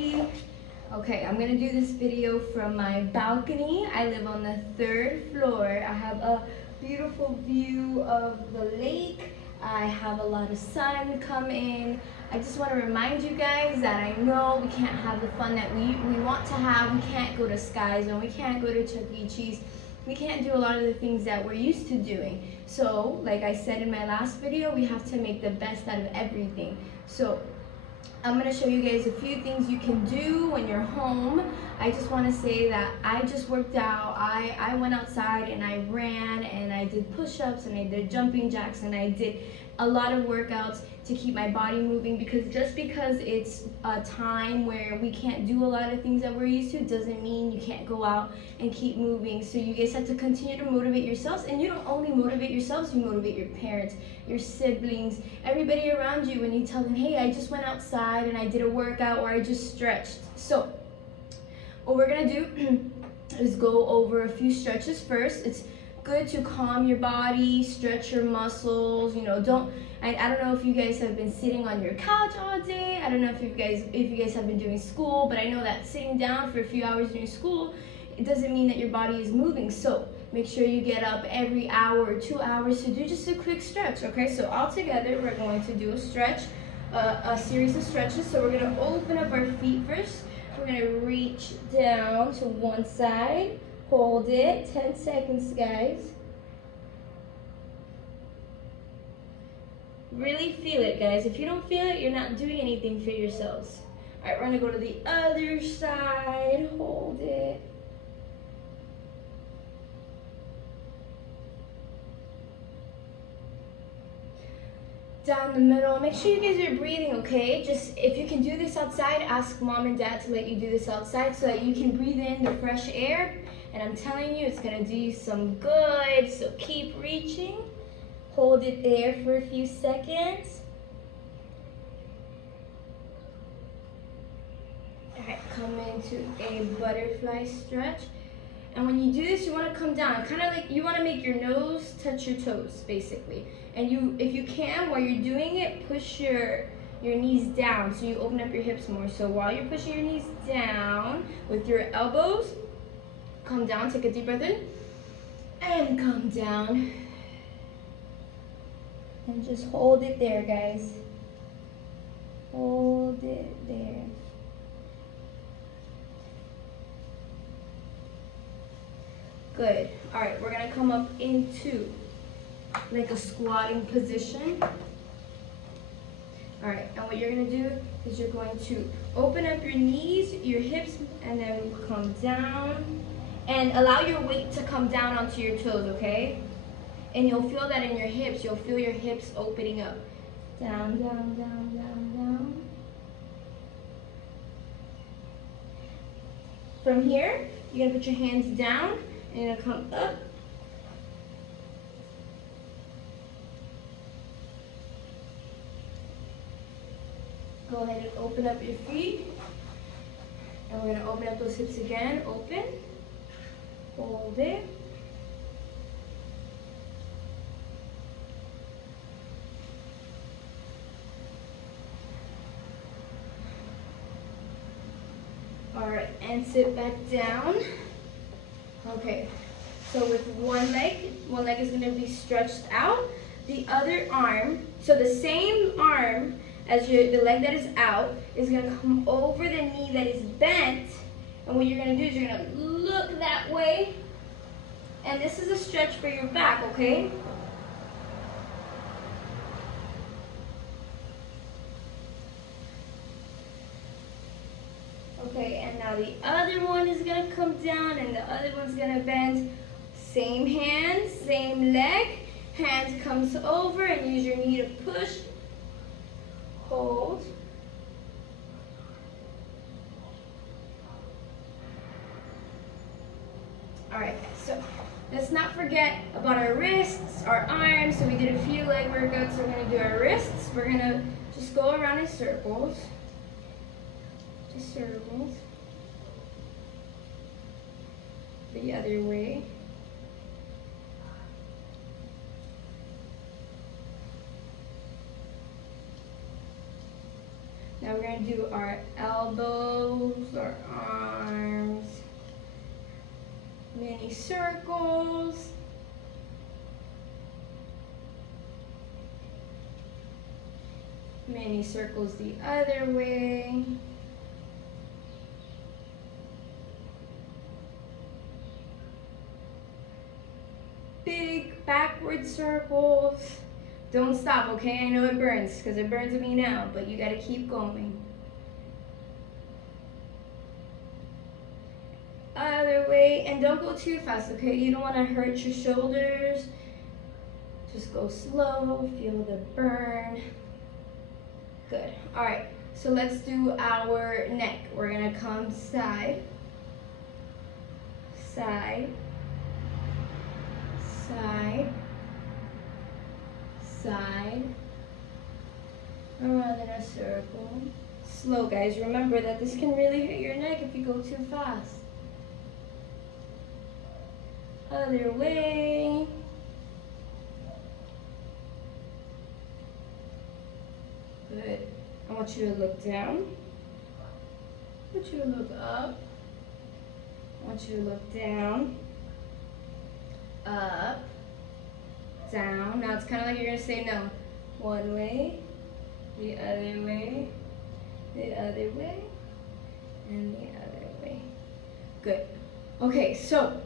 ready? Okay, I'm gonna do this video from my balcony. I live on the 3rd floor. I have a beautiful view of the lake. I have a lot of sun come in. I just want to remind you guys that I know we can't have the fun that we want to have. We can't go to Sky Zone. We can't go to Chuck E. Cheese. We can't do a lot of the things that we're used to doing. So, like I said in my last video, we have to make the best out of everything. So, I'm going to show you guys a few things you can do when you're home. I just want to say that I just worked out. I went outside and I ran and I did push-ups and I did jumping jacks and I did a lot of workouts to keep my body moving, because just because it's a time where we can't do a lot of things that we're used to doesn't mean you can't go out and keep moving. So you guys have to continue to motivate yourselves, and you don't only motivate yourselves, you motivate your parents, your siblings, everybody around you when you tell them, hey, I just went outside and I did a workout or I just stretched. So what we're gonna do is go over a few stretches first. It's good to calm your body, stretch your muscles. You know, I don't know if you guys have been sitting on your couch all day. I don't know if you guys have been doing school, but I know that sitting down for a few hours during school, it doesn't mean that your body is moving. So make sure you get up every hour or 2 hours to do just a quick stretch. Okay, so all together we're going to do a stretch, a series of stretches. So we're going to open up our feet first. We're going to reach down to one side. Hold it, 10 seconds, guys. Really feel it, guys. If you don't feel it, you're not doing anything for yourselves. All right, we're gonna go to the other side. Hold it. Down the middle. Make sure you guys are breathing, okay? Just if you can do this outside, ask mom and dad to let you do this outside so that you can breathe in the fresh air. And I'm telling you, it's gonna do you some good. So keep reaching. Hold it there for a few seconds. All right, come into a butterfly stretch. And when you do this, you wanna come down. Kind of like you wanna make your nose touch your toes, basically. And if you can, while you're doing it, push your knees down so you open up your hips more. So while you're pushing your knees down with your elbows, come down, take a deep breath in, and come down. And just hold it there, guys. Hold it there. Good. All right, we're gonna come up into like a squatting position. All right, and what you're gonna do is you're going to open up your knees, your hips, and then come down. And allow your weight to come down onto your toes, okay? And you'll feel that in your hips. You'll feel your hips opening up. Down, down, down, down, down. From here, you're gonna put your hands down and you're gonna come up. Go ahead and open up your feet. And we're gonna open up those hips again. Open. Hold it. All right, and sit back down. Okay, so with one leg is gonna be stretched out. The other arm, so the same arm as the leg that is out is gonna come over the knee that is bent. And what you're gonna do is you're gonna look that way. And this is a stretch for your back, okay? Okay, and now the other one is gonna come down and the other one's gonna bend. Same hand, same leg. Hand comes over and use your knee to push. Hold. All right, so let's not forget about our wrists, our arms. So we did a few leg workouts, so we're gonna do our wrists. We're gonna just go around in circles. Just circles. The other way. Now we're gonna do our elbows, our arms, mini circles. Mini circles the other way. Big backward circles. Don't stop, okay? I know it burns because it burns me now, but you gotta keep going. Other way, and don't go too fast, okay? You don't want to hurt your shoulders. Just go slow, feel the burn. Good. All right, so let's do our neck. We're gonna come side, side, side, side, around in a circle. Slow, guys. Remember that this can really hit your neck if you go too fast. Other way. Good. I want you to look down. I want you to look up. I want you to look down. Up. Down. Now it's kind of like you're going to say no. One way, the other way, the other way, and the other way. Good. Okay, so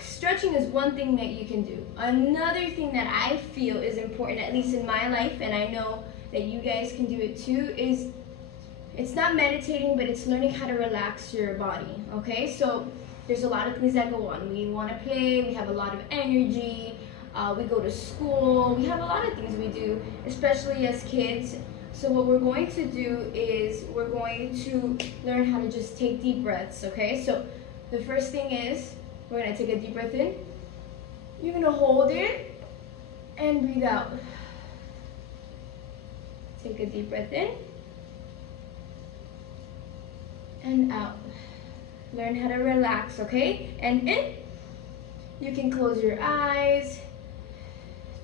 stretching is one thing that you can do. Another thing that I feel is important, at least in my life, and I know that you guys can do it too, is it's not meditating, but it's learning how to relax your body, okay? So there's a lot of things that go on. We want to play, we have a lot of energy, we go to school, we have a lot of things we do, especially as kids. So what we're going to do is we're going to learn how to just take deep breaths, okay? So the first thing is we're going to take a deep breath in. You're going to hold it and breathe out. Take a deep breath in and out. Learn how to relax, okay? And in. You can close your eyes.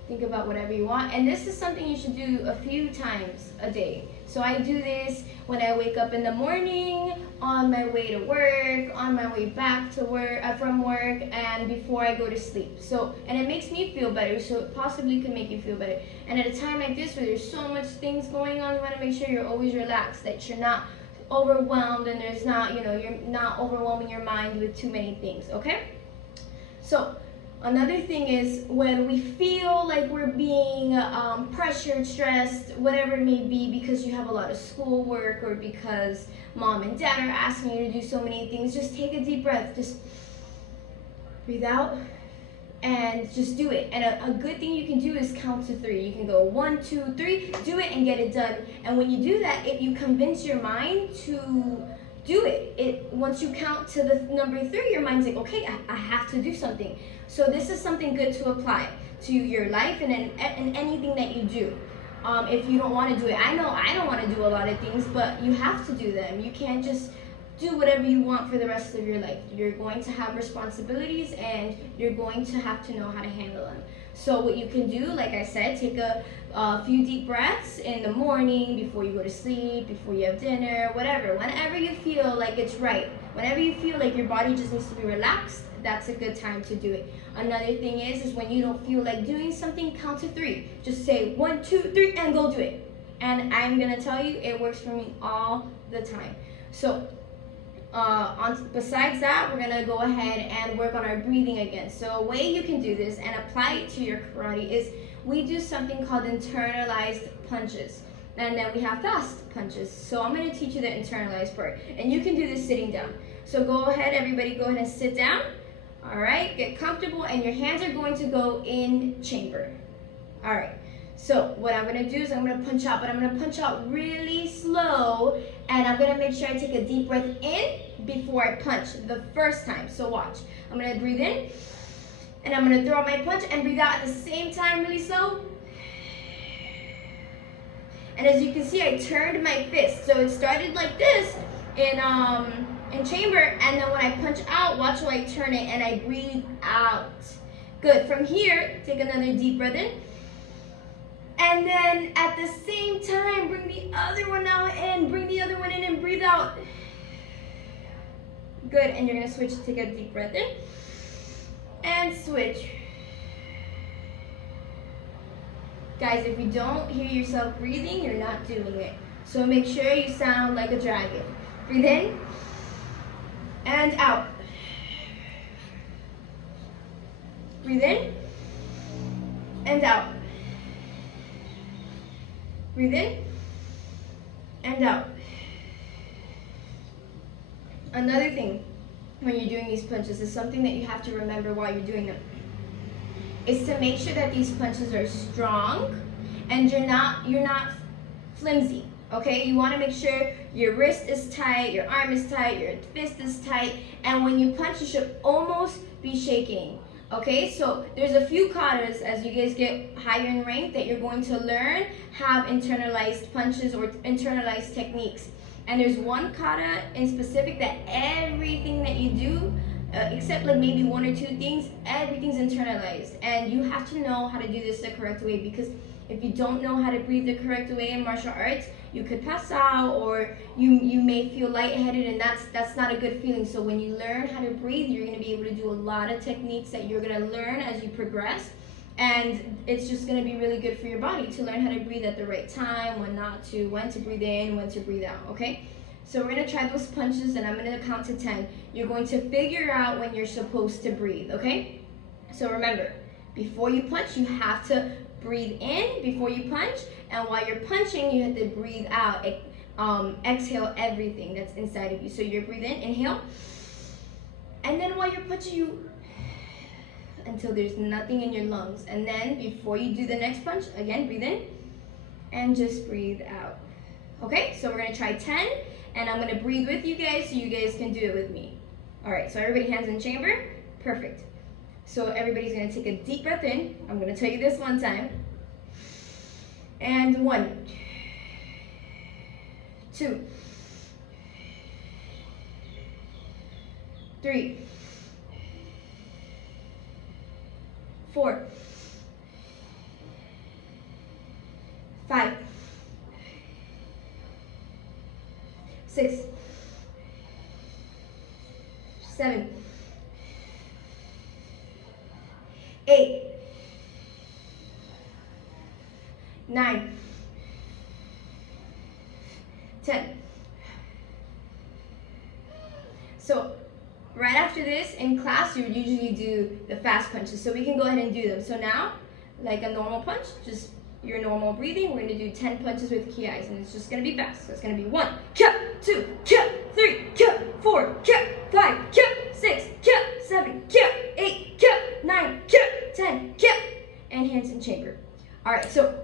Think about whatever you want. And this is something you should do a few times a day. So I do this when I wake up in the morning, on my way to work, on my way back to work, from work, and before I go to sleep. So, and it makes me feel better, so it possibly can make you feel better. And at a time like this where there's so much things going on, you want to make sure you're always relaxed, that you're not overwhelmed and there's not, you're not overwhelming your mind with too many things, okay? So, another thing is when we feel like we're being pressured, stressed, whatever it may be, because you have a lot of schoolwork or because mom and dad are asking you to do so many things, just take a deep breath. Just breathe out and just do it. And a good thing you can do is count to 3. You can go 1, 2, 3, do it and get it done. And when you do that, if you convince your mind to do it, once you count to the number 3, your mind's like, okay, I have to do something. So this is something good to apply to your life and in anything that you do. If you don't want to do it, I know I don't want to do a lot of things, but you have to do them. You can't just do whatever you want for the rest of your life. You're going to have responsibilities and you're going to have to know how to handle them. So what you can do, like I said, take a few deep breaths in the morning, before you go to sleep, before you have dinner, whatever. Whenever you feel like it's right, whenever you feel like your body just needs to be relaxed, that's a good time to do it. Another thing is when you don't feel like doing something, count to 3. Just say 1, 2, 3 and go do it. And I'm gonna tell you, it works for me all the time. So besides that, we're gonna go ahead and work on our breathing again. So a way you can do this and apply it to your karate is we do something called internalized punches. And then we have fast punches. So I'm gonna teach you the internalized part. And you can do this sitting down. So go ahead, everybody go ahead and sit down. All right, get comfortable, and your hands are going to go in chamber. All right, so what I'm gonna do is I'm gonna punch out, but I'm gonna punch out really slow, and I'm gonna make sure I take a deep breath in before I punch the first time. So watch, I'm gonna breathe in, and I'm gonna throw out my punch and breathe out at the same time really slow. And as you can see, I turned my fist. So it started like this in chamber, and then when I punch out, watch how I turn it and I breathe out. Good. From here, take another deep breath in And then at the same time, bring the other one out in. Bring the other one in and breathe out. Good, and you're gonna switch, take a deep breath in. And switch. Guys, if you don't hear yourself breathing, you're not doing it. So make sure you sound like a dragon. Breathe in and out. Breathe in and out. Breathe in and out. Another thing when you're doing these punches is something that you have to remember while you're doing them. Is to make sure that these punches are strong and you're not flimsy. Okay, you want to make sure your wrist is tight, your arm is tight, your fist is tight, and when you punch, you should almost be shaking. Okay, so there's a few katas as you guys get higher in rank that you're going to learn have internalized punches or internalized techniques. And there's one kata in specific that everything that you do, except like maybe one or two things, everything's internalized. And you have to know how to do this the correct way, because if you don't know how to breathe the correct way in martial arts, you could pass out, or you may feel lightheaded, and that's not a good feeling. So when you learn how to breathe, you're going to be able to do a lot of techniques that you're going to learn as you progress, and it's just going to be really good for your body to learn how to breathe at the right time, when to breathe in, when to breathe out. Okay, so we're going to try those punches, and I'm going to count to 10. You're going to figure out when you're supposed to breathe. Okay, so remember, before you punch, you have to breathe in before you punch, and while you're punching, you have to breathe out. Exhale everything that's inside of you. So you're breathe in, inhale, and then while you're punching, you until there's nothing in your lungs, and then before you do the next punch, again breathe in and just breathe out. Okay, so we're gonna try 10, and I'm gonna breathe with you guys so you guys can do it with me. All right, so everybody hands in chamber. Perfect. So everybody's gonna take a deep breath in. I'm gonna tell you this one time. And 1, 2, 3, 4, 5, 6, 7, 8, 9, 10. So right after this in class, you would usually do the fast punches. So we can go ahead and do them. So now, like a normal punch, just your normal breathing, we're gonna do 10 punches with ki, and it's just gonna be fast. So it's gonna be 1, 2, 3, 4, 5, 6, 7, 8, 9, 10, and hands in chamber. All right, so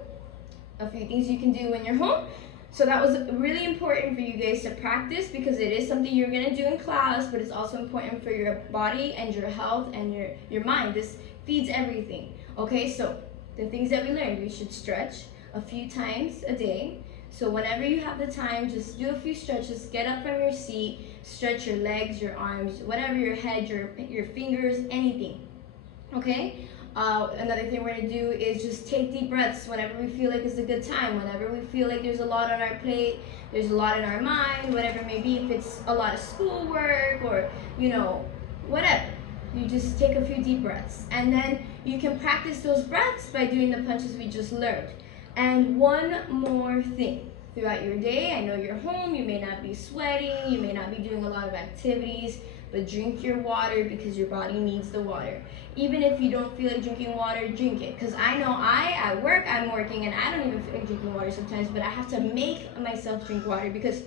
a few things you can do when you're home. So that was really important for you guys to practice, because it is something you're gonna do in class, but it's also important for your body and your health and your mind. This feeds everything. Okay, so the things that we learned, we should stretch a few times a day. So whenever you have the time, just do a few stretches, get up from your seat, stretch your legs, your arms, whatever, your head, your fingers, anything. Okay? Another thing we're gonna do is just take deep breaths whenever we feel like it's a good time, whenever we feel like there's a lot on our plate, there's a lot in our mind, whatever it may be, if it's a lot of schoolwork or, whatever. You just take a few deep breaths, and then you can practice those breaths by doing the punches we just learned. And one more thing, throughout your day, I know you're home, you may not be sweating, you may not be doing a lot of activities, but drink your water, because your body needs the water. Even if you don't feel like drinking water, drink it. Because I know at work, I'm working, and I don't even feel like drinking water sometimes, but I have to make myself drink water, because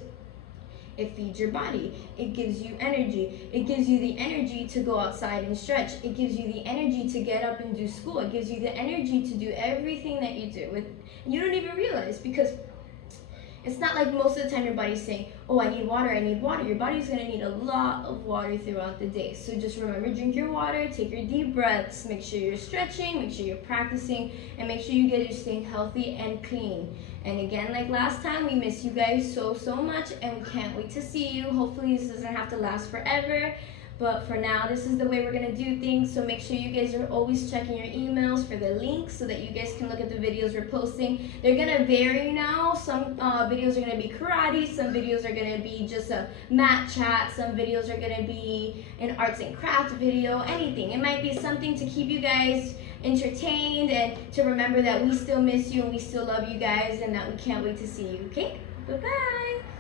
it feeds your body. It gives you energy. It gives you the energy to go outside and stretch. It gives you the energy to get up and do school. It gives you the energy to do everything that you do. And you don't even realize, because it's not like most of the time your body's saying, oh, I need water, I need water. Your body's going to need a lot of water throughout the day. So just remember, drink your water, take your deep breaths, make sure you're stretching, make sure you're practicing, and make sure you guys are staying healthy and clean. And again, like last time, we miss you guys so much, and we can't wait to see you. Hopefully this doesn't have to last forever, But for now, this is the way we're gonna do things. So make sure you guys are always checking your emails for the links so that you guys can look at the videos we're posting. They're gonna vary now. Some videos are gonna be karate, some videos are gonna be just a mat chat, some videos are gonna be an arts and crafts video, anything. It might be something to keep you guys entertained and to remember that we still miss you and we still love you guys and that we can't wait to see you, okay? Bye-bye.